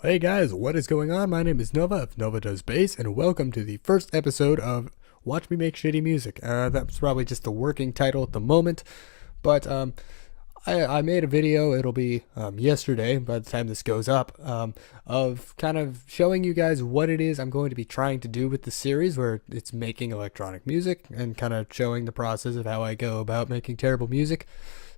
Hey guys, what is going on? My name is Nova of Nova Does Bass, and welcome to the first episode of Watch Me Make Shitty Music. That's probably just the working title at the moment, but I made a video, it'll be yesterday by the time this goes up, of kind of showing you guys what it is I'm going to be trying to do with the series, where it's making electronic music, and kind of showing the process of how I go about making terrible music.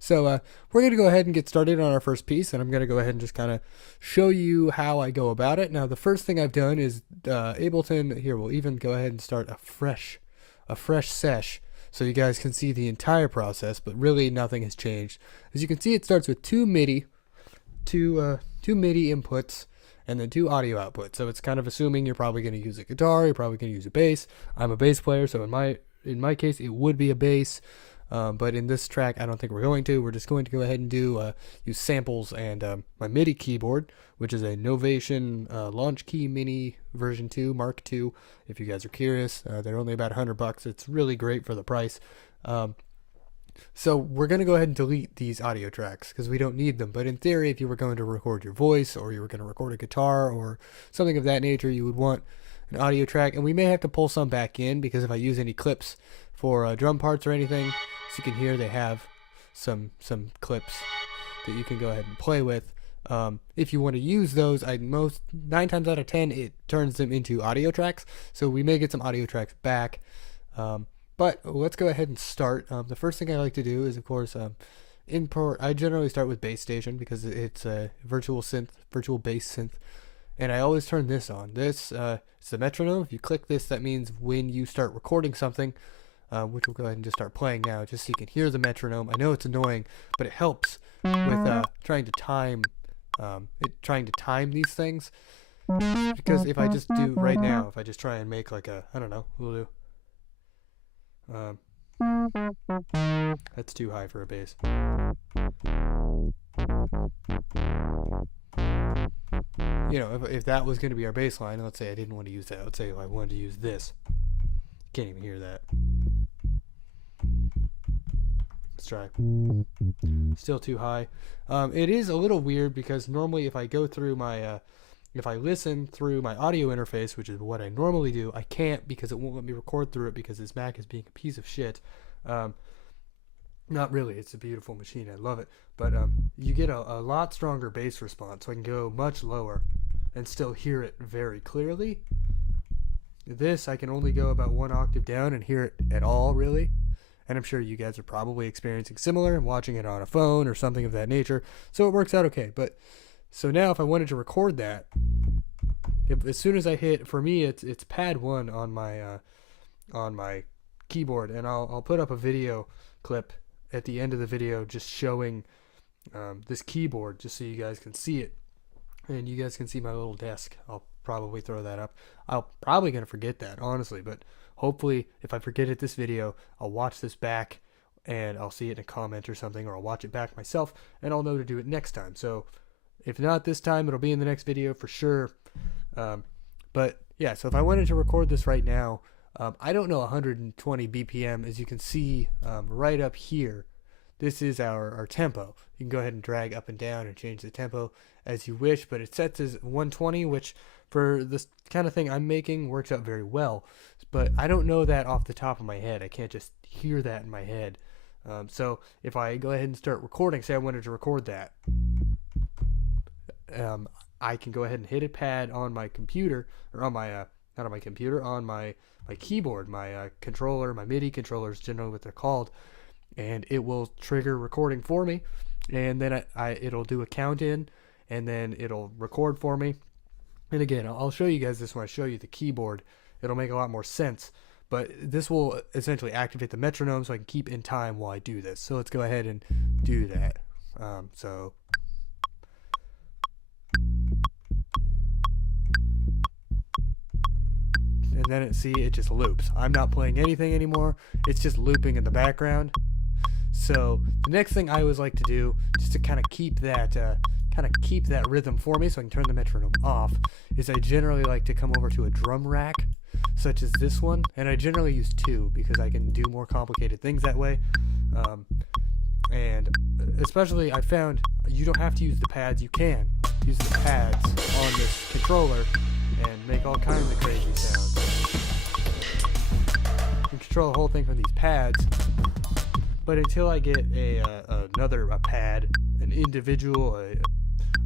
So we're going to go ahead and get started on our first piece, and I'm going to go ahead and just kind of show you how I go about it. Now, the first thing I've done is Ableton. Here, we'll even go ahead and start a fresh sesh, so you guys can see the entire process, but really nothing has changed. As you can see, it starts with two MIDI inputs, and then two audio outputs. So it's kind of assuming you're probably going to use a guitar, you're probably going to use a bass. I'm a bass player, so in my case, it would be a bass. But in this track, I don't think we're going to. We're just going to go ahead and do use samples and my MIDI keyboard, which is a Novation Launchkey Mini version 2, Mark II. If you guys are curious, they're only about $100. It's really great for the price. So we're going to go ahead and delete these audio tracks because we don't need them. But in theory, if you were going to record your voice, or you were going to record a guitar or something of that nature, you would want an audio track. And we may have to pull some back in, because if I use any clips for drum parts or anything, as you can hear, they have some clips that you can go ahead and play with. If you want to use those, 9 times out of 10 it turns them into audio tracks, so we may get some audio tracks back. But let's go ahead and start. The first thing I like to do is, of course, import. I generally start with Bass Station because it's a virtual bass synth, and I always turn this on. This is the metronome. If you click this, that means when you start recording something, which we'll go ahead and just start playing now, just so you can hear the metronome. I know it's annoying, but it helps with trying to time these things. Because if I just do right now, if I just try and make like a, I don't know, we'll do. That's too high for a bass. You know, if that was going to be our bass line, let's say I didn't want to use that. Let's say I wanted to use this. Can't even hear that. Let's try. Still too high. It is a little weird because normally if I go through my, if I listen through my audio interface, which is what I normally do, I can't, because it won't let me record through it because this Mac is being a piece of shit. Not really. It's a beautiful machine. I love it. But you get a lot stronger bass response, so I can go much lower and still hear it very clearly. This, I can only go about 1 octave down and hear it at all, really. And I'm sure you guys are probably experiencing similar and watching it on a phone or something of that nature. So it works out okay. But so now if I wanted to record that, as soon as I hit, for me it's pad 1 on my keyboard, and I'll put up a video clip at the end of the video just showing this keyboard, just so you guys can see it, and you guys can see my little desk. I'll probably throw that up. I'm probably gonna forget that, honestly, but hopefully if I forget it this video, I'll watch this back and I'll see it in a comment or something, or I'll watch it back myself and I'll know to do it next time. So if not this time, it'll be in the next video for sure. But yeah, so if I wanted to record this right now, I don't know 120 BPM. As you can see right up here, this is our tempo. You can go ahead and drag up and down and change the tempo as you wish, but it sets as 120, which for this kind of thing I'm making works out very well. But I don't know that off the top of my head. I can't just hear that in my head. So if I go ahead and start recording, say I wanted to record that, I can go ahead and hit a pad on my computer, or on my, not on my computer, on my keyboard, my controller, my MIDI controller is generally what they're called, and it will trigger recording for me, and then it'll do a count in, and then it'll record for me. And again, I'll show you guys this when I show you the keyboard. It'll make a lot more sense, but this will essentially activate the metronome so I can keep in time while I do this. So let's go ahead and do that. So and then it just loops. I'm not playing anything anymore. It's just looping in the background. So the next thing I always like to do, just to kind of keep that rhythm for me, so I can turn the metronome off, is I generally like to come over to a drum rack, such as this one, and I generally use 2 because I can do more complicated things that way. And especially I found you don't have to use the pads. You can use the pads on this controller and make all kinds of crazy sounds. You can control the whole thing from these pads, but until I get another pad, an individual, a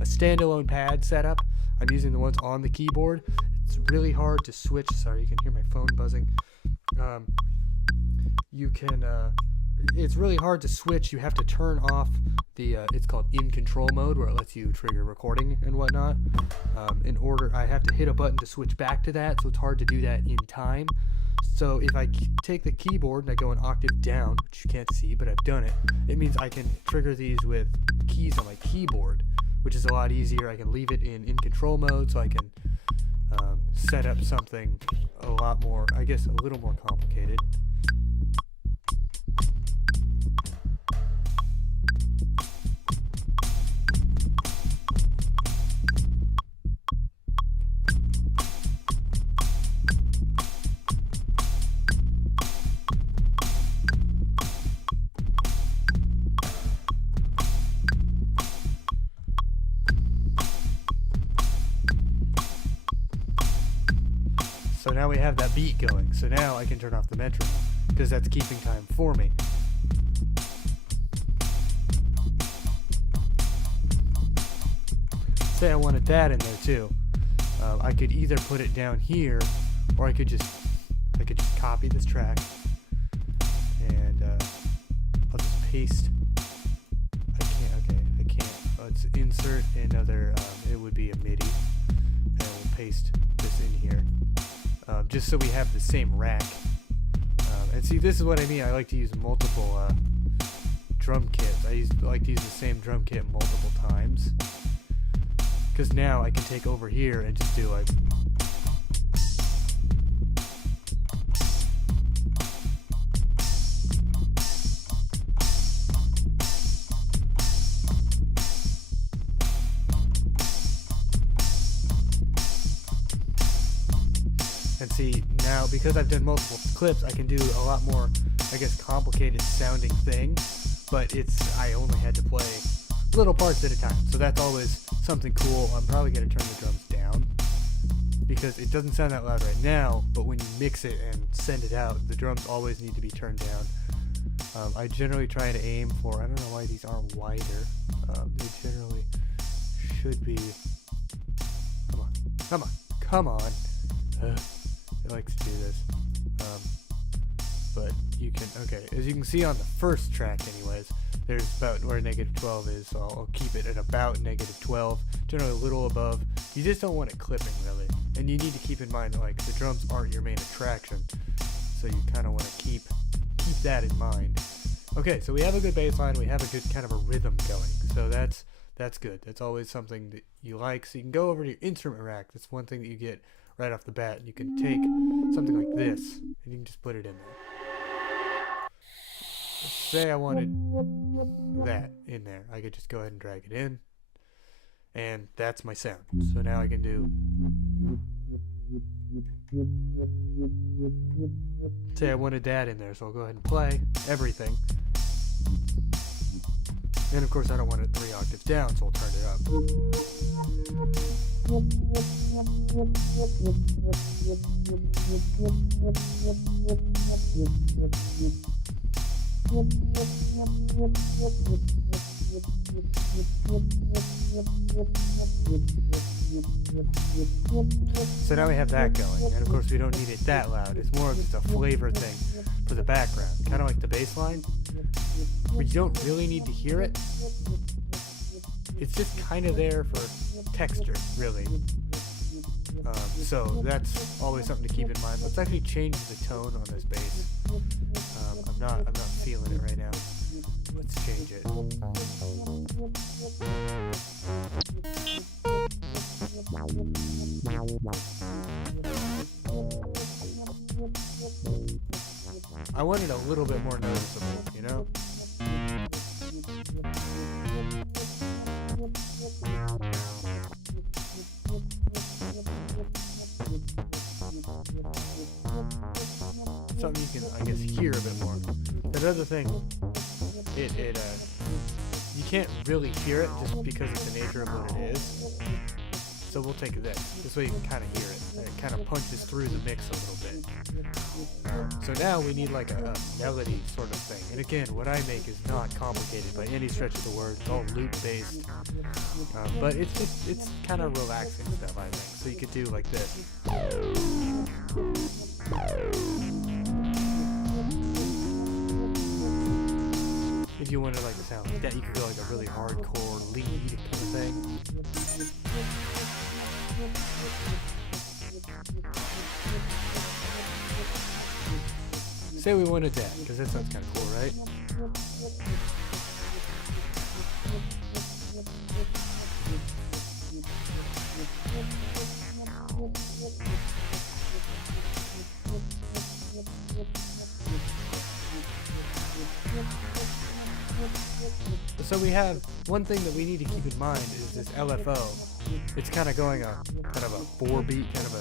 standalone pad setup, I'm using the ones on the keyboard. It's really hard to switch. Sorry, you can hear my phone buzzing. It's really hard to switch. You have to turn off the, it's called in control mode, where it lets you trigger recording and whatnot. I have to hit a button to switch back to that, so it's hard to do that in time. So if I take the keyboard and I go an octave down, which you can't see, but I've done it, it means I can trigger these with keys on my keyboard, which is a lot easier. I can leave it in control mode, so I can set up something a lot more, I guess, a little more complicated. So now we have that beat going. So now I can turn off the metronome, because that's keeping time for me. Say I wanted that in there too. I could either put it down here, or I could just copy this track, and I'll just paste. I can't. Let's insert another. It would be a MIDI, and we'll paste this in here. Just so we have the same rack. And see, this is what I mean. I like to use multiple drum kits. I like to use the same drum kit multiple times. Because now I can take over here and just do like... And see, now because I've done multiple clips, I can do a lot more, I guess, complicated sounding thing, but I only had to play little parts at a time, so that's always something cool. I'm probably going to turn the drums down, because it doesn't sound that loud right now, but when you mix it and send it out, the drums always need to be turned down. I generally try to aim for, I don't know why these aren't wider, they generally should be, come on. It likes to do this. But you can, okay, as you can see on the first track anyways, there's about where -12 is, so I'll keep it at about -12, generally a little above. You just don't want it clipping really, and you need to keep in mind like the drums aren't your main attraction, so you kind of want to keep that in mind. Okay, so we have a good bass line, we have a good kind of a rhythm going, so that's good. That's always something that you like. So you can go over to your instrument rack. That's one thing that you get right off the bat. You can take something like this and you can just put it in there. Let's say I wanted that in there. I could just go ahead and drag it in, and that's my sound. So now I can do, say I wanted that in there, so I'll go ahead and play everything. And of course I don't want it 3 octaves down, so I'll turn it up. So now we have that going, and of course we don't need it that loud. It's more of just a flavor thing for the background, kind of like the bass line, where you don't really need to hear it. It's just kind of there for texture, really. So that's always something to keep in mind. Let's actually change the tone on this bass. I'm not feeling it right now. Let's change it. I want it a little bit more noticeable, you know? Something you can, I guess, hear a bit more. Another thing, you can't really hear it just because of the nature of what it is. So we'll take this. This way you can kind of hear it. And it kind of punches through the mix a little bit. So now we need like a melody sort of thing. And again, what I make is not complicated by any stretch of the word. It's all loop based. But it's kind of relaxing stuff, I think. So you could do like this. If you wanted like to sound like that, you could go like a really hardcore lead kind of thing. Say we wanted that, because that sounds kind of cool, right? So we have one thing that we need to keep in mind is this LFO. It's kind of going a kind of a 4-beat, kind of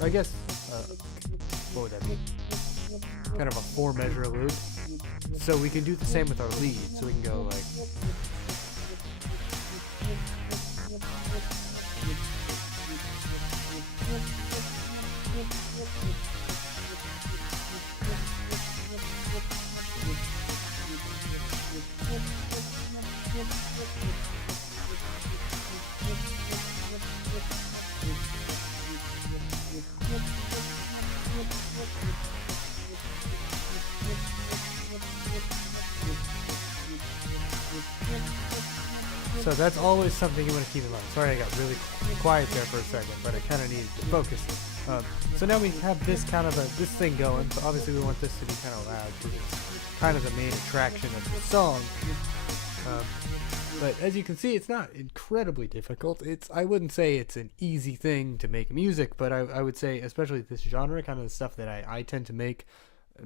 a, I guess, what would that be? Kind of a 4-measure loop. So we can do the same with our lead. So we can go like. So that's always something you want to keep in mind. Sorry I got really quiet there for a second, but I kind of needed to focus. So now we have this kind of this thing going. So obviously we want this to be kind of loud because it's kind of the main attraction of the song. But as you can see, it's not incredibly difficult. I wouldn't say it's an easy thing to make music, but I would say, especially this genre, kind of the stuff that I tend to make,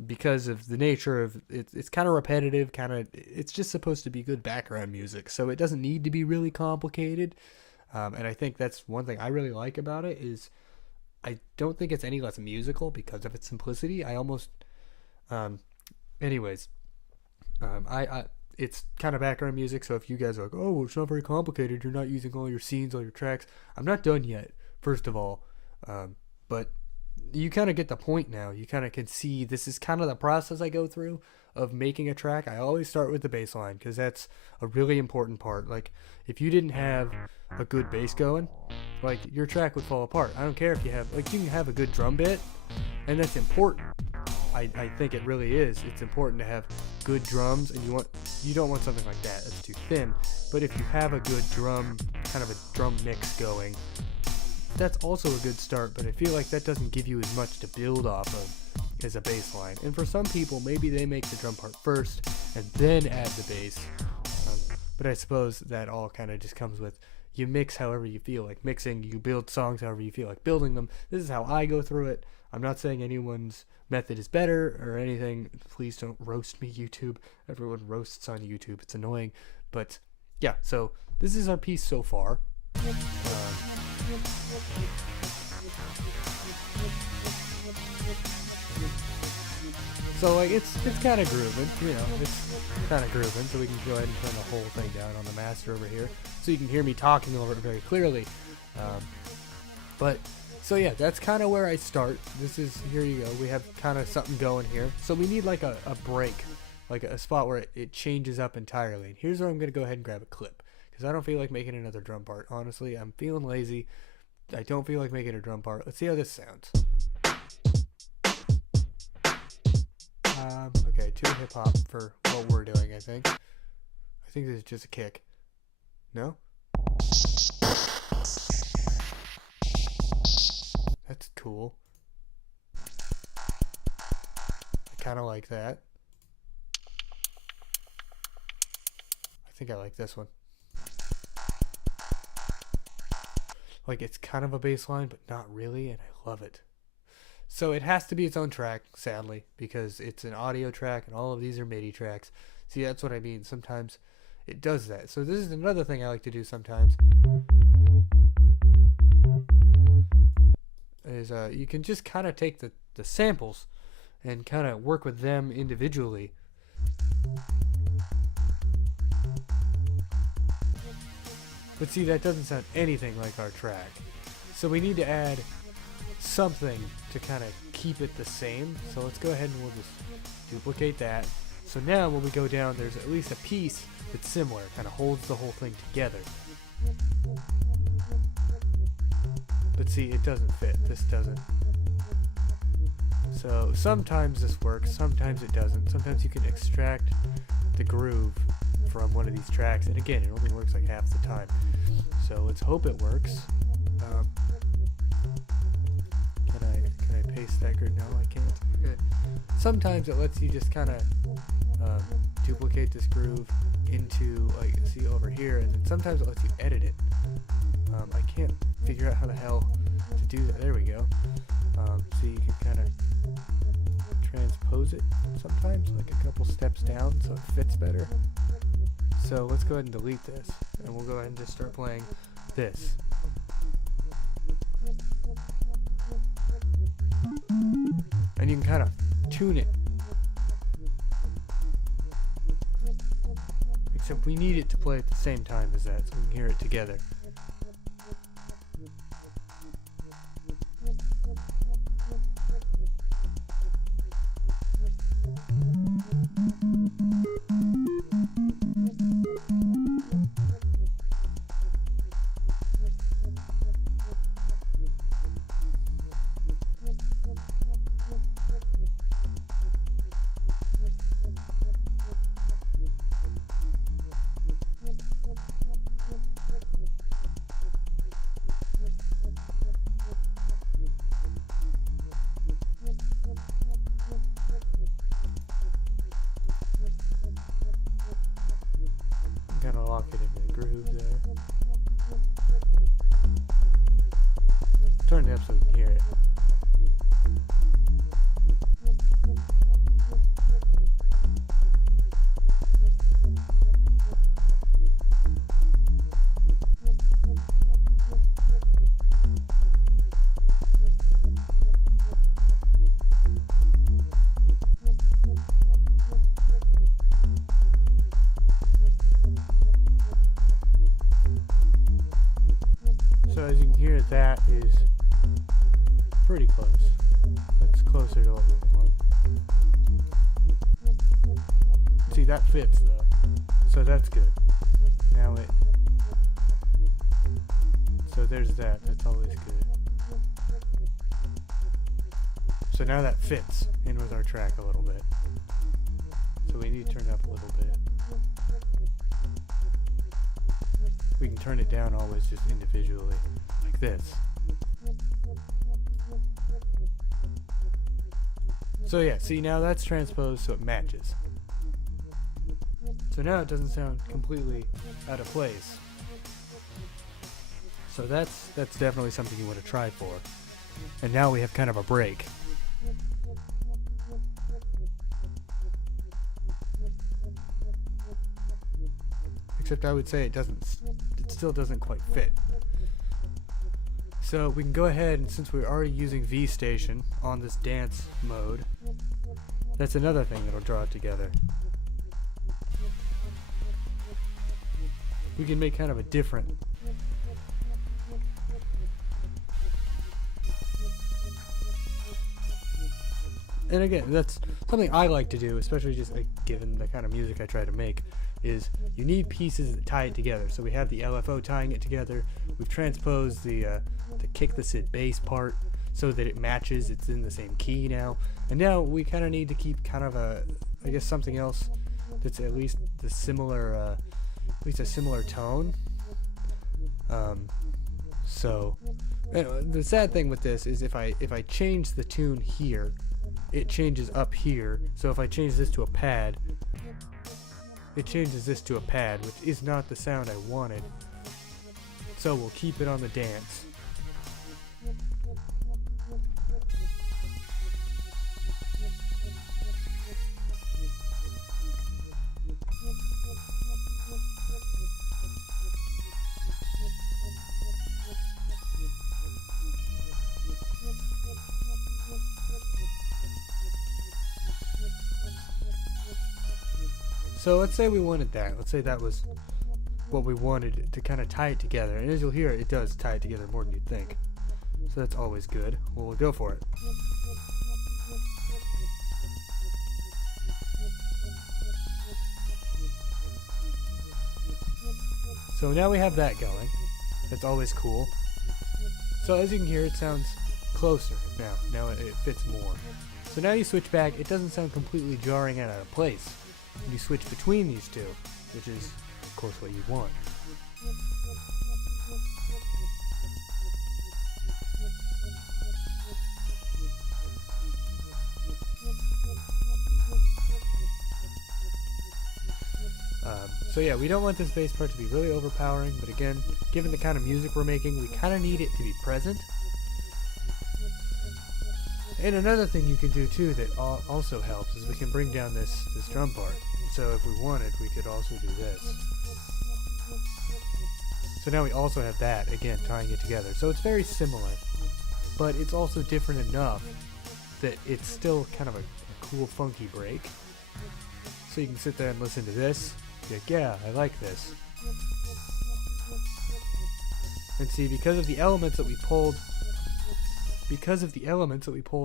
because of the nature of it's kind of repetitive, it's just supposed to be good background music, so it doesn't need to be really complicated. And I think that's one thing I really like about it is I don't think it's any less musical because of its simplicity. I almost it's kind of background music, so if you guys are like, oh, well, it's not very complicated, you're not using all your scenes, all your tracks, I'm not done yet, first of all. But you kind of get the point now. You kind of can see this is kind of the process I go through of making a track. I always start with the bass line because that's a really important part. Like, if you didn't have a good bass going, like, your track would fall apart. I don't care if you have, like, you can have a good drum bit, and that's important. I think it really is. It's important to have good drums, and you don't want something like that. That's too thin. But if you have a good drum, kind of a drum mix going, that's also a good start, but I feel like that doesn't give you as much to build off of as a bass line. And for some people, maybe they make the drum part first and then add the bass. But I suppose that all kind of just comes with, you mix however you feel like mixing, you build songs however you feel like building them. This is how I go through it. I'm not saying anyone's method is better or anything. Please don't roast me, YouTube. Everyone roasts on YouTube. It's annoying. But yeah, so this is our piece so far. So like it's kind of grooving, it's kind of grooving. So we can go ahead and turn the whole thing down on the master over here, so you can hear me talking over it very clearly. But so yeah, that's kind of where I start. Here you go. We have kind of something going here. So we need like a break, like a spot where it changes up entirely. And here's where I'm gonna go ahead and grab a clip, because I don't feel like making another drum part. Honestly, I'm feeling lazy. I don't feel like making a drum part. Let's see how this sounds. Okay, too hip hop for what we're doing, I think. I think this is just a kick. No? That's cool. I kind of like that. I think I like this one. Like, it's kind of a bass line, but not really, and I love it. So it has to be its own track, sadly, because it's an audio track, and all of these are MIDI tracks. See, that's what I mean. Sometimes it does that. So this is another thing I like to do sometimes. Is you can just kind of take the samples and kind of work with them individually. But see, that doesn't sound anything like our track. So we need to add something to kind of keep it the same. So let's go ahead and we'll just duplicate that. So now when we go down, there's at least a piece that's similar, kind of holds the whole thing together. But see, it doesn't fit. This doesn't. So sometimes this works, sometimes it doesn't. Sometimes you can extract the groove from one of these tracks, and again, it only works like half the time. So let's hope it works. Can I paste that grid? No, I can't. Okay. Sometimes it lets you just kind of duplicate this groove into, like, see over here, and then sometimes it lets you edit it. I can't figure out how the hell to do that. There we go. So you can kind of transpose it sometimes, like a couple steps down, so it fits better. So let's go ahead and delete this, and we'll go ahead and just start playing this. And you can kind of tune it. Except we need it to play at the same time as that, so we can hear it together. Kind of lock it in the groove there. Turn it up so we can hear it. So as you can hear, that is pretty close. That's closer to what we want. See, that fits though. So that's good. Now it... So there's that. That's always good. So now that fits in with our track a little bit. So we need to turn it up a little bit. We can turn it down always just individually, like this. So yeah, see, now that's transposed so it matches. So now it doesn't sound completely out of place. So that's definitely something you want to try for. And now we have kind of a break. Except I would say it still doesn't quite fit. So we can go ahead, and since we're already using V Station on this dance mode, that's another thing that'll draw it together. We can make kind of a different... And again, that's something I like to do, especially just like given the kind of music I try to make, is you need pieces that tie it together. So we have the LFO tying it together. We've transposed the kick the sit bass part so that it matches. It's in the same key now. And now we kind of need to keep kind of I guess something else that's at least the similar, at least a similar tone. So the sad thing with this is if I change the tune here, it changes up here. So if I change this to a pad, it changes this to a pad, which is not the sound I wanted. So we'll keep it on the dance. So let's say we wanted that. Let's say that was what we wanted to kind of tie it together. And as you'll hear, it does tie it together more than you'd think. So that's always good. We'll go for it. So now we have that going. That's always cool. So as you can hear, it sounds closer now. Now it fits more. So now you switch back, it doesn't sound completely jarring and out of place. And you switch between these two, which is, of course, what you want. So yeah, we don't want this bass part to be really overpowering, but again, given the kind of music we're making, we kind of need it to be present. And another thing you can do too that also helps is we can bring down this drum part. So if we wanted, we could also do this. So now we also have that, again, tying it together. So it's very similar, but it's also different enough that it's still kind of a cool, funky break. So you can sit there and listen to this. Like, yeah, I like this. And see, because of the elements that we pulled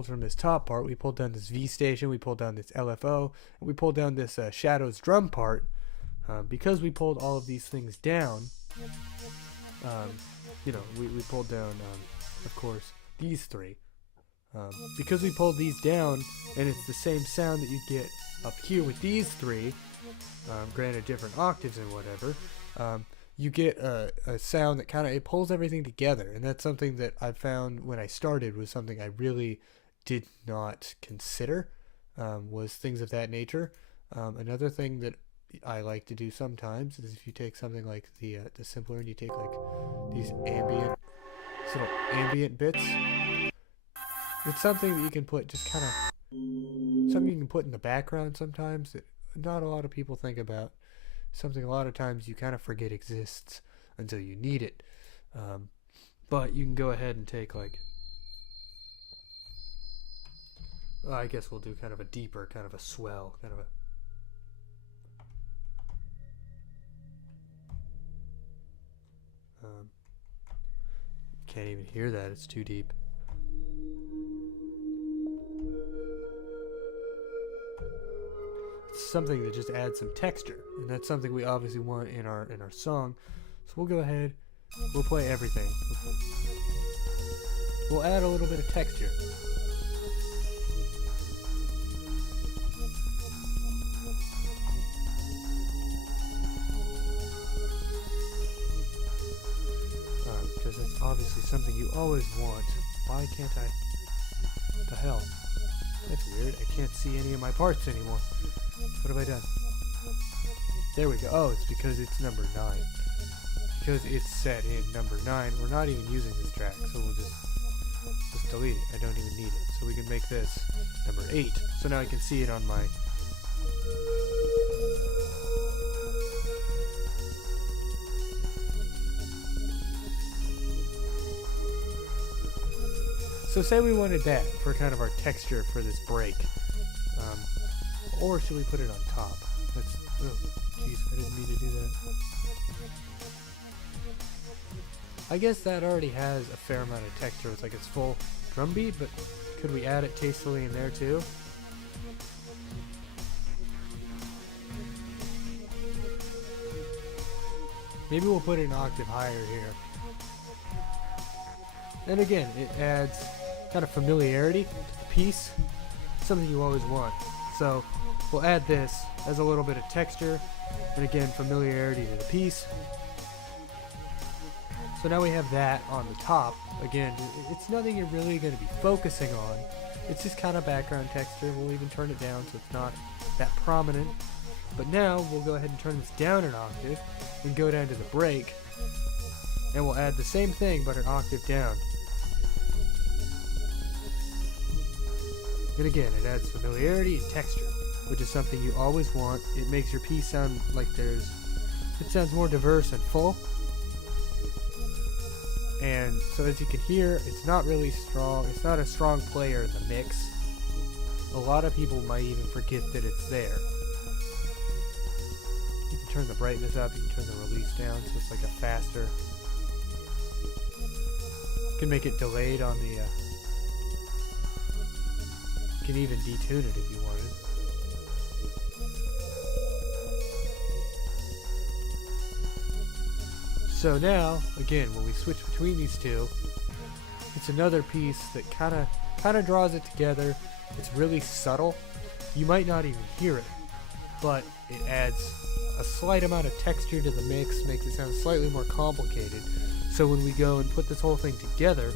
from this top part, we pulled down this V station, we pulled down this LFO, and we pulled down this Shadows drum part. Because we pulled all of these things down, you know, we pulled down, of course, these three. Because we pulled these down, and it's the same sound that you get up here with these three, granted different octaves and whatever, you get a sound that kind of, it pulls everything together. And that's something that I found when I started was something I really did not consider, was things of that nature. Another thing that I like to do sometimes is if you take something like the simpler and you take like these little ambient bits, it's something that you can put just kind of, something you can put in the background sometimes that not a lot of people think about. Something a lot of times you kind of forget exists until you need it. But you can go ahead and take like, I guess we'll do kind of a deeper, kind of a swell, kind of a, can't even hear that, it's too deep. It's something that just adds some texture, and that's something we obviously want in our song. So we'll go ahead, we'll play everything. We'll add a little bit of texture. Because that's obviously something you always want. Why can't I? What the hell? That's weird. I can't see any of my parts anymore. What have I done? There we go. Oh, it's because it's number 9. Because it's set in number 9, we're not even using this track, so we'll just delete it. I don't even need it. So we can make this number 8. So now I can see it on my... So say we wanted that for kind of our texture for this break. Or should we put it on top? That's, oh, jeez, I didn't mean to do that. I guess that already has a fair amount of texture. It's like it's full drum beat, but could we add it tastefully in there too? Maybe we'll put it an octave higher here. And again, it adds kind of familiarity to the piece, something you always want. So we'll add this as a little bit of texture, and again, familiarity to the piece. So now we have that on the top. Again, it's nothing you're really going to be focusing on. It's just kind of background texture. We'll even turn it down so it's not that prominent. But now we'll go ahead and turn this down an octave and go down to the break, and we'll add the same thing but an octave down. And again, it adds familiarity and texture, which is something you always want. It makes your piece sound like it sounds more diverse and full. And so as you can hear, it's not really strong. It's not a strong player in the mix. A lot of people might even forget that it's there. You can turn the brightness up, you can turn the release down so it's like a faster. You can make it delayed on the, you can even detune it if you wanted. So now, again, when we switch between these two, it's another piece that kind of draws it together. It's really subtle. You might not even hear it, but it adds a slight amount of texture to the mix, makes it sound slightly more complicated. So when we go and put this whole thing together,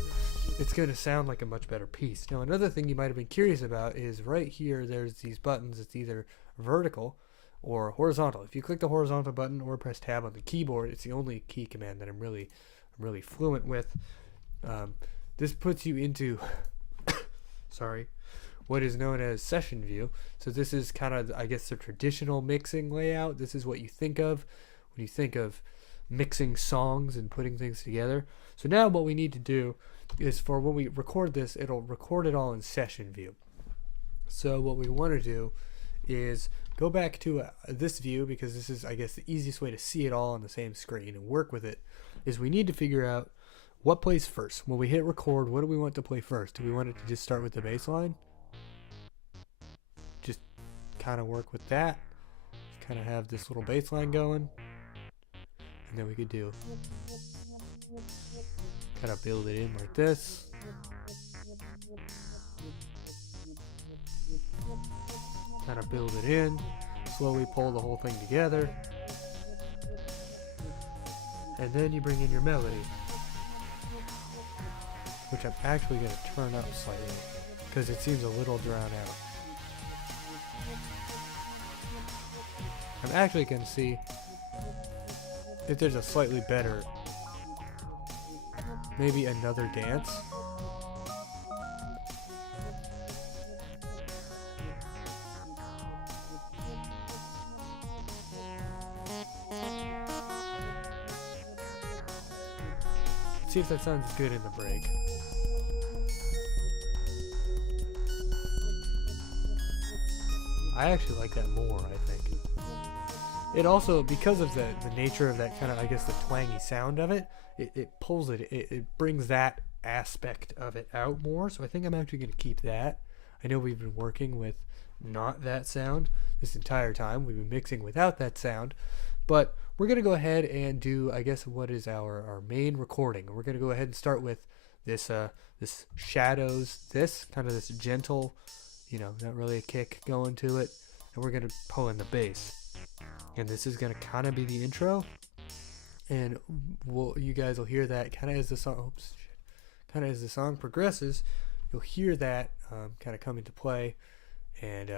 it's going to sound like a much better piece. Now, another thing you might have been curious about is right here, there's these buttons. It's either vertical or horizontal. If you click the horizontal button or press tab on the keyboard, it's the only key command that I'm really fluent with. This puts you into sorry, what is known as session view. So this is kind of, I guess, the traditional mixing layout. This is what you think of when you think of mixing songs and putting things together. So now what we need to do is, for when we record this, it'll record it all in session view. So what we want to do is go back to this view, because this is, I guess, the easiest way to see it all on the same screen and work with it, is we need to figure out what plays first. When we hit record, what do we want to play first? Do we want it to just start with the bass line? Just kind of work with that. Kind of have this little bass line going. And then we could do, kind of build it in like this. Kind of build it in, slowly pull the whole thing together, and then you bring in your melody, which I'm actually going to turn up slightly because it seems a little drowned out. I'm actually going to see if there's a slightly better, maybe another dance. See if that sounds good in the break. I actually like that more, I think. It also, because of the nature of that kind of, I guess, the twangy sound of it, it pulls it, it brings that aspect of it out more. So I think I'm actually going to keep that. I know we've been working with not that sound this entire time. We've been mixing without that sound. But we're going to go ahead and do, I guess, what is our main recording. We're going to go ahead and start with this this shadows, this kind of this gentle, you know, not really a kick going to it. And we're going to pull in the bass. And this is going to kind of be the intro. And you guys will hear that kind of as the song, kind of as the song progresses, you'll hear that kind of come into play. And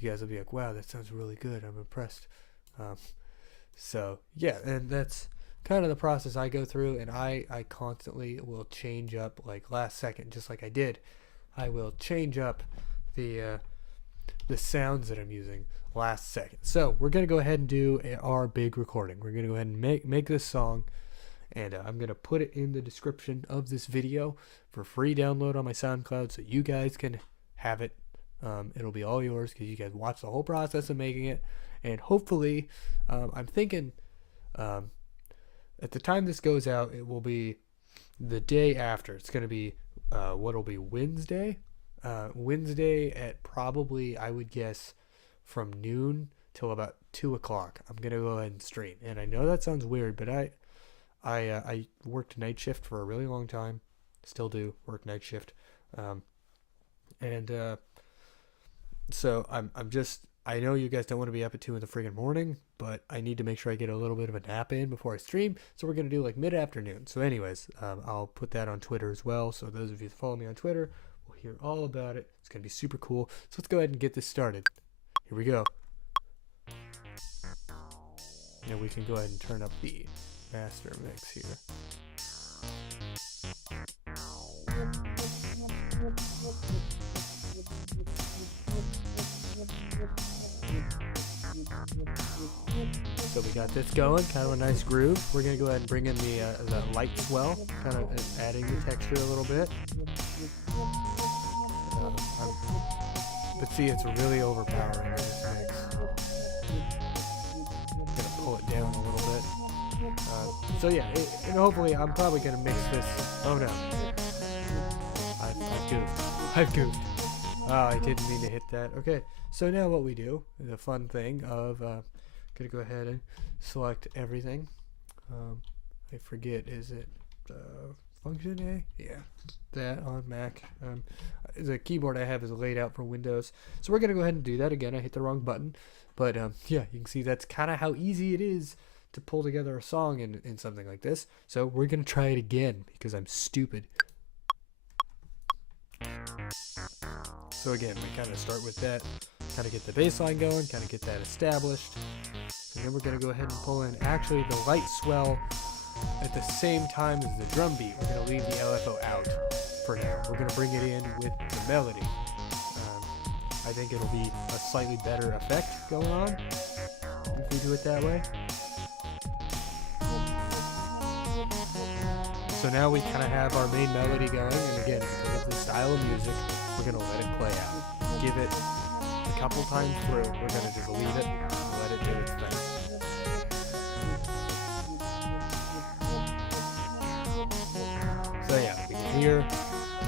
you guys will be like, wow, that sounds really good. I'm impressed. So yeah, and that's kind of the process I go through, and I constantly will change up, like last second, just like I did. I will change up the sounds that I'm using last second. So we're gonna go ahead and do our big recording. We're gonna go ahead and make this song, and I'm gonna put it in the description of this video for free download on my SoundCloud, so you guys can have it. It'll be all yours because you guys watch the whole process of making it. And hopefully, I'm thinking at the time this goes out, it will be the day after. It's going to be what'll be Wednesday. Wednesday at probably, I would guess, from noon till about 2 o'clock. I'm going to go ahead and stream. And I know that sounds weird, but I worked night shift for a really long time. Still do work night shift. So I'm just, I know you guys don't want to be up at 2 in the friggin' morning, but I need to make sure I get a little bit of a nap in before I stream. So we're going to do like mid-afternoon. So anyways, I'll put that on Twitter as well. So those of you that follow me on Twitter will hear all about it. It's going to be super cool. So let's go ahead and get this started. Here we go. And we can go ahead and turn up the master mix here. So we got this going, kind of a nice groove. We're going to go ahead and bring in the light swell, kind of adding the texture a little bit. But see, it's really overpowering in this mix. I'm going to down a little bit. So yeah, and hopefully I'm probably gonna mix this. Oh no, I've goofed. Oh, I didn't mean to hit that. Okay, so now what we do, the fun thing of gonna go ahead and select everything. I forget, is it function A? Yeah, that on Mac. The keyboard I have is laid out for Windows, so we're gonna go ahead and do that again. I hit the wrong button, but yeah, you can see that's kind of how easy it is to pull together a song in something like this. So we're gonna try it again because I'm stupid. So again, we kind of start with that, kind of get the bass line going, kind of get that established, and then we're gonna go ahead and pull in actually the light swell at the same time as the drum beat. We're gonna leave the LFO out for now. We're gonna bring it in with the melody. I think it'll be a slightly better effect going on if we do it that way. So now we kind of have our main melody going, and again, because of the style of music, we're going to let it play out. Give it a couple times through. We're going to just leave it and let it do its thing. So yeah, we can hear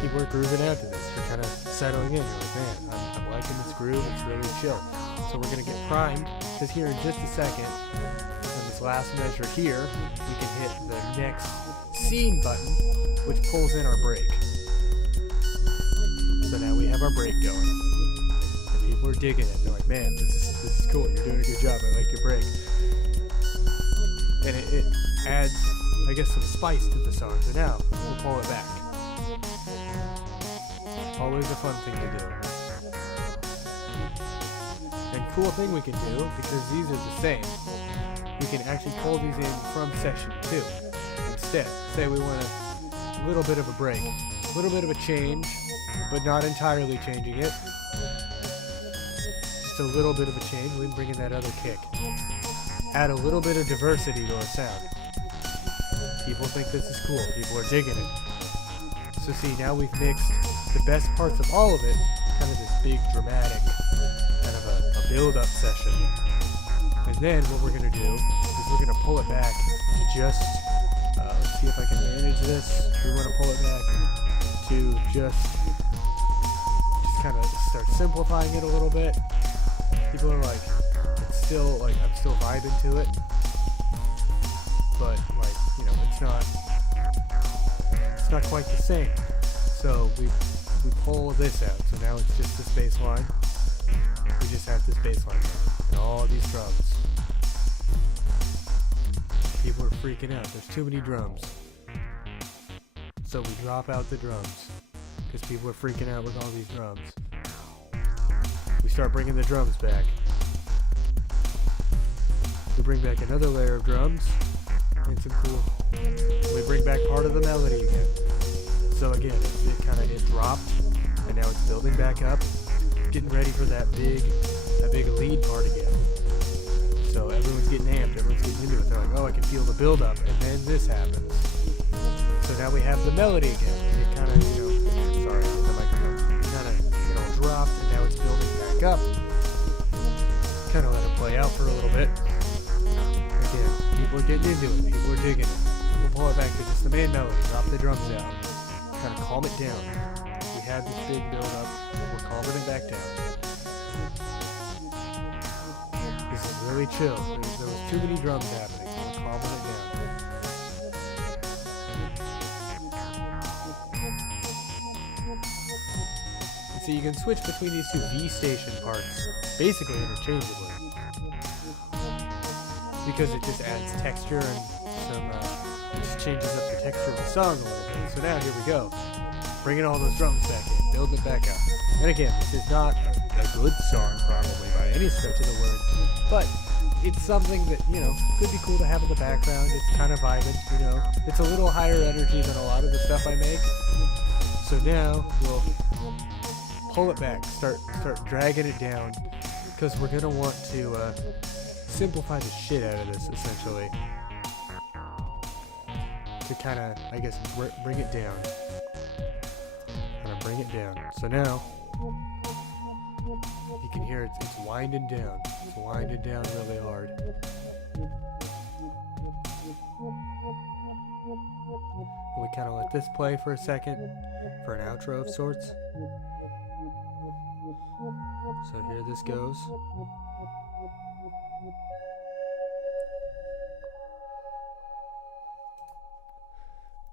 people are grooving out to this. You're kind of settling in. You're like, man, I'm liking this groove. It's really chill. So we're going to get primed, because here in just a second, on this last measure here, we can hit the next scene button, which pulls in our break. So now we have our break going, and people are digging it. They're like, man, this is cool. You're doing a good job. I like your break. And it adds, I guess, some spice to the song. So now we'll pull it back. Always a fun thing to do. And cool thing we can do, because these are the same, we can actually pull these in from session 2 instead. Say we want a little bit of a break, a little bit of a change, but not entirely changing it. Just a little bit of a change. We can bring in that other kick. Add a little bit of diversity to our sound. People think this is cool. People are digging it. So see, now we've mixed the best parts of all of it, kind of this big dramatic, kind of a build-up session. And then what we're going to do is we're going to pull it back to just, let's see if I can manage this. We want to pull it back to just kind of start simplifying it a little bit. People are like, it's still like, I'm still vibing to it, but like, you know, it's not quite the same. So we pull this out. So now it's just this bass line. We just have this bass line and all these drums. People are freaking out. There's too many drums. So we drop out the drums because people are freaking out with all these drums. We start bringing the drums back. We bring back another layer of drums and some cool. We bring back part of the melody again. So again, it dropped, and now it's building back up, getting ready for that big lead part again. So everyone's getting amped, everyone's getting into it. They're like, oh, I can feel the build up, and then this happens. So now we have the melody again. It kind of, sorry, the microphone. It kind of, dropped, and now it's building back up. Kind of let it play out for a little bit. Again, people are getting into it. People are digging it. We'll pull it back to just the main melody. Drop the drums out. Kind of calm it down. We had this big build up. We're calming it back down. This is really chill. There was too many drums happening. We're calming it down. So you can switch between these two V station parts basically interchangeably, because it just adds texture and some just changes up the texture of the song a little bit. So now here we go, bringing all those drums back in, building it back up. And again, this is not a good song probably by any stretch of the word, but it's something that, could be cool to have in the background. It's kind of vibing, It's a little higher energy than a lot of the stuff I make. So now we'll pull it back, start dragging it down, because we're gonna want to simplify the shit out of this, essentially, to kind of, I guess, bring it down. Bring it down. So now you can hear it's winding down. It's winding down really hard. And we kind of let this play for a second for an outro of sorts. So here this goes.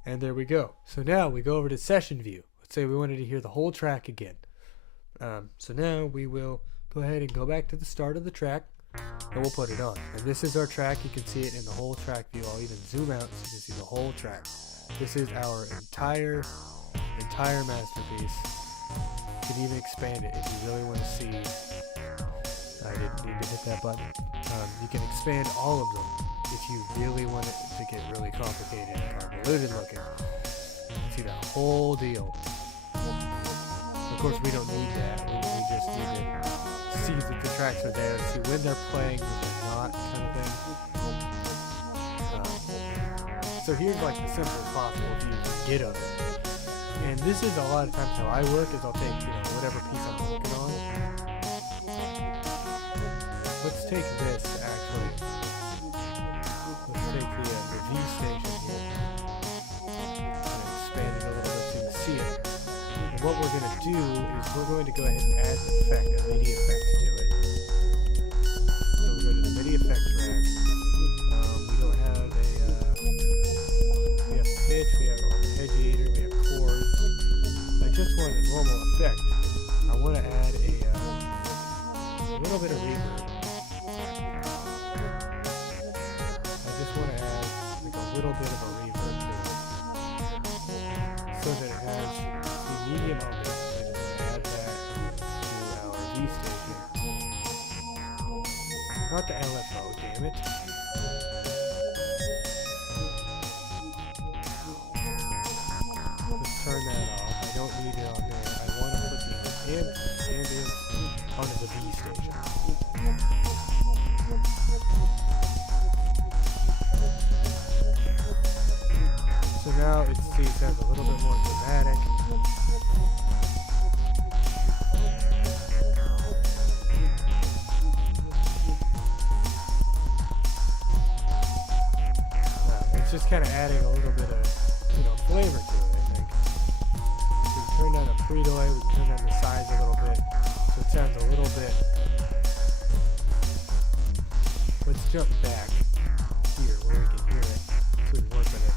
And there we go. So now we go over to session view. Let's say we wanted to hear the whole track again. So now we will go ahead and go back to the start of the track, and we'll put it on. And this is our track. You can see it in the whole track view. I'll even zoom out so you can see the whole track. This is our entire masterpiece. You can even expand it if you really want to see. I didn't need to hit that button. You can expand all of them if you really want it to get really complicated and convoluted looking. You can see that whole deal. Of course, we don't need that. We just need to see that the tracks are there, see when they're playing, when they're not, kind of thing. So here's like the simplest possible view you can get of it. And this is a lot of times how I work, is I'll take, whatever piece I'm working on. Let's take this, actually. Let's take the V station here. And expand it a little bit so you can see it. And what we're going to do is we're going to go ahead and add an effect, a MIDI effect to it. So we'll go to the MIDI effect rack. We don't have we have pitch, we have arpeggiator, we have chords. I just want a normal effect. I want to add a little bit of reverb. I just want to add like a little bit of a reverb to it, so that it has the medium on it. I just want to add that to our V station. Not the LFO, damn it. Let's turn that off. I don't need it on there. I want to put the ambience onto the V station. So now it sounds a little bit more dramatic. It's just kind of adding a little bit of flavor to it, I think. We can turn down the pre-delay, we can turn down the size a little bit, so it sounds a little bit. Let's jump back here where we can hear it, so we can work with it.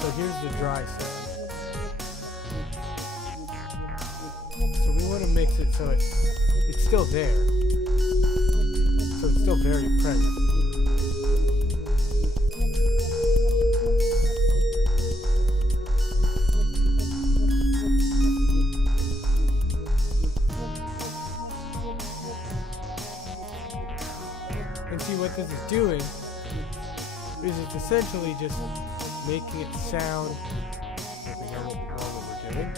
So here's the dry sound. So we want to mix it so it's still there. So it's still very present. And see what this is doing is it's essentially just making it sound like we know what we're doing.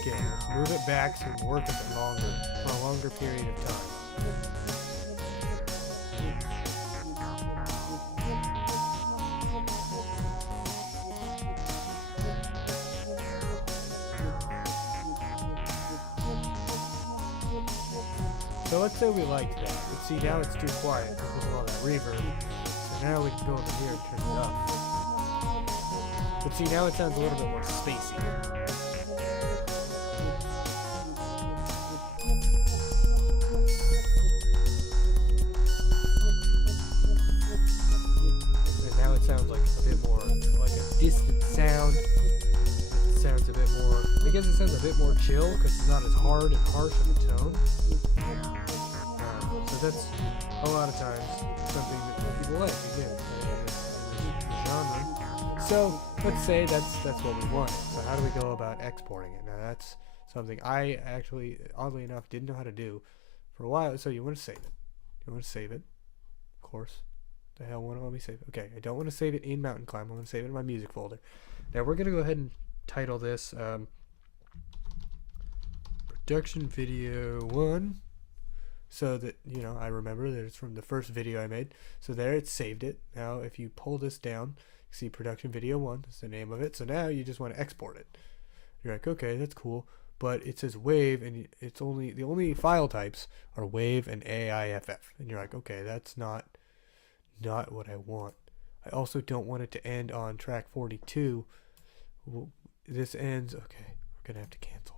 Again, let's move it back so we can work with it for a longer period of time. So let's say we liked that, but see now it's too quiet because of all that reverb. So now we can go over here and turn it up. But see now it sounds a little bit more spacey. Sounds like a bit more like a distant sound. It sounds a bit more, I guess it sounds a bit more chill because it's not as hard and harsh of a tone. So that's a lot of times something that people like again in this genre. So let's say that's what we want. So how do we go about exporting it? Now that's something I actually, oddly enough, didn't know how to do for a while. So you want to save it. You want to save it, of course. The hell won't let me save it? Okay, I don't want to save it in Mountain Climb. I want to save it in my music folder. Now we're going to go ahead and title this Production Video 1, so that, I remember that it's from the first video I made. So there, it saved it. Now if you pull this down, See, production video 1 is the name of it. So now you just want to export it. You're like, okay, that's cool, but it says WAV, and it's only the only file types are WAV and AIFF, and you're like, okay, that's not what I want. I also don't want it to end on track 42. This ends. Okay, we're gonna have to cancel.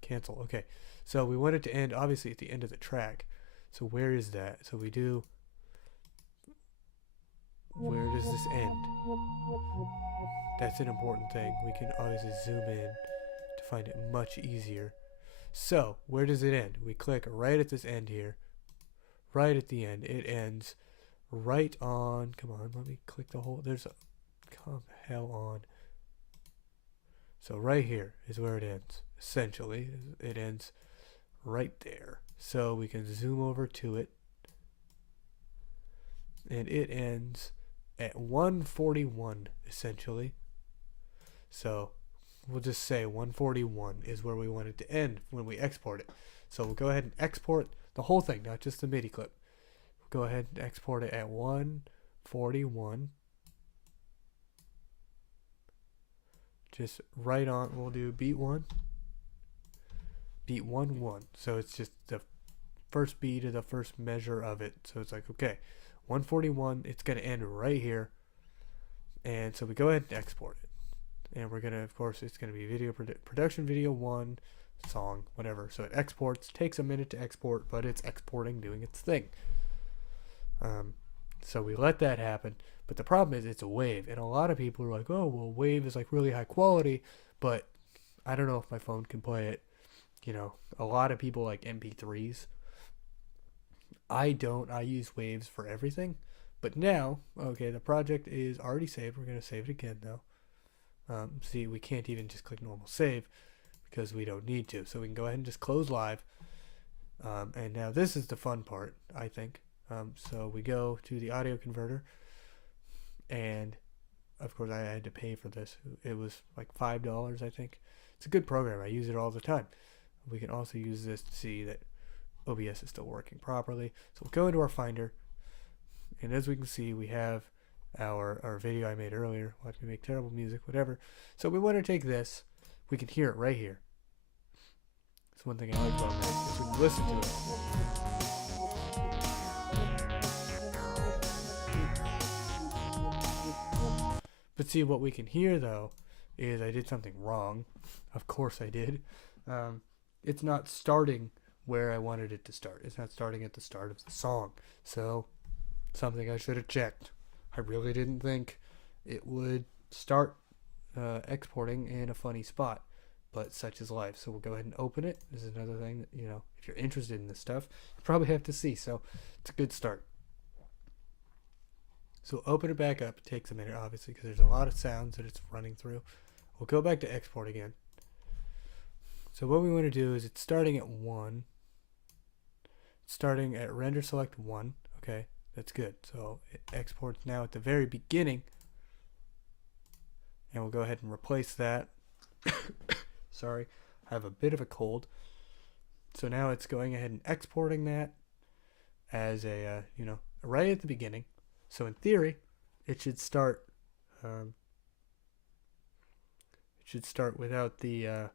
Cancel. Okay, so we want it to end obviously at the end of the track. So where is that? So we do. Where does this end? That's an important thing. We can obviously zoom in to find it much easier. So, where does it end? We click right at this end here. Right at the end. It ends right on. Come on, let me click the whole. There's a. Come hell on. So, right here is where it ends. Essentially, it ends right there. So, we can zoom over to it. And it ends at 141, essentially. So we'll just say 141 is where we want it to end when we export it. So we'll go ahead and export the whole thing, not just the MIDI clip. We'll go ahead and export it at 141. Just right on. We'll do beat 1. Beat 1 1. So it's just the first beat of the first measure of it. So it's like, okay, 141, it's going to end right here. And so we go ahead and export it. And we're going to, of course, it's going to be video production video 1, song, whatever. So it exports, takes a minute to export, but it's exporting, doing its thing. So we let that happen. But the problem is it's a WAV. And a lot of people are like, oh, well, WAV is like really high quality, but I don't know if my phone can play it. You know, a lot of people like MP3s. I don't. I use waves for everything. But now, okay, the project is already saved. We're going to save it again, though. See, we can't even just click normal save because we don't need to. So we can go ahead and just close live. And now this is the fun part, I think. So we go to the audio converter. And, of course, I had to pay for this. It was like $5, I think. It's a good program. I use it all the time. We can also use this to see that OBS is still working properly. So we'll go into our Finder, and as we can see, we have our video I made earlier. Watch me make terrible music, whatever. So we want to take this. We can hear it right here. That's one thing I like about Mac, is we can listen to it. But see, what we can hear though is I did something wrong. Of course I did. It's not starting where I wanted it to start. It's not starting at the start of the song. So, something I should have checked. I really didn't think it would start exporting in a funny spot, but such is life. So we'll go ahead and open it. This is another thing that, you know, if you're interested in this stuff, you probably have to see. So it's a good start. So open it back up. It takes a minute, obviously, because there's a lot of sounds that it's running through. We'll go back to export again. So what we want to do is it's starting at 1. Starting at render select 1. Okay, that's good. So it exports now at the very beginning. And we'll go ahead and replace that. Sorry, I have a bit of a cold. So now it's going ahead and exporting that as a, you know, right at the beginning. So in theory, it should start without the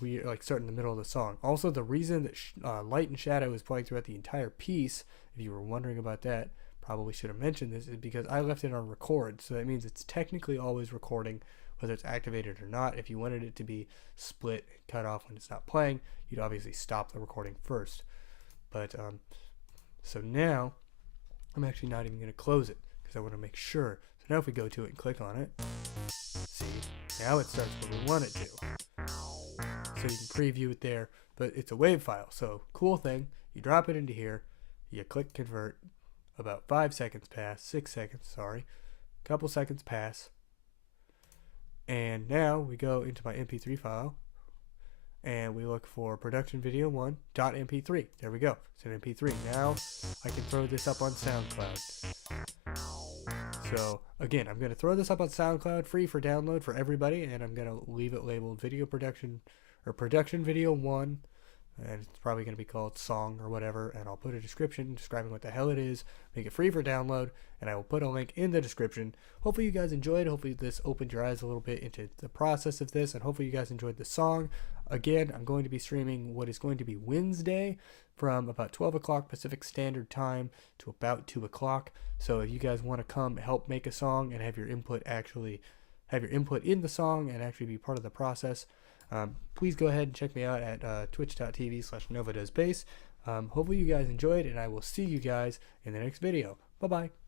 weird, like, start in the middle of the song. Also, the reason that light and shadow is playing throughout the entire piece, if you were wondering about that, probably should have mentioned this, is because I left it on record. So that means it's technically always recording, whether it's activated or not. If you wanted it to be split and cut off when it's not playing, you'd obviously stop the recording first. But so now I'm actually not even going to close it because I want to make sure. So now if we go to it and click on it, see, now it starts where we want it to. So you can preview it there, but it's a WAV file. So cool thing, you drop it into here, you click convert, about 5 seconds pass, 6 seconds, sorry, a couple seconds pass, and now we go into my MP3 file, and we look for production video 1.mp3. There we go, it's an MP3. Now I can throw this up on SoundCloud. So again, I'm going to throw this up on SoundCloud, free for download for everybody, and I'm going to leave it labeled video production, or production video 1, and it's probably going to be called Song or whatever, and I'll put a description describing what the hell it is, make it free for download, and I will put a link in the description. Hopefully you guys enjoyed. Hopefully this opened your eyes a little bit into the process of this, and hopefully you guys enjoyed the song. Again, I'm going to be streaming what is going to be Wednesday from about 12 o'clock Pacific Standard Time to about 2 o'clock. So if you guys want to come help make a song and have your input in the song and actually be part of the process, please go ahead and check me out at twitch.tv/NovaDoesBass. Hopefully you guys enjoyed, and I will see you guys in the next video. Bye-bye.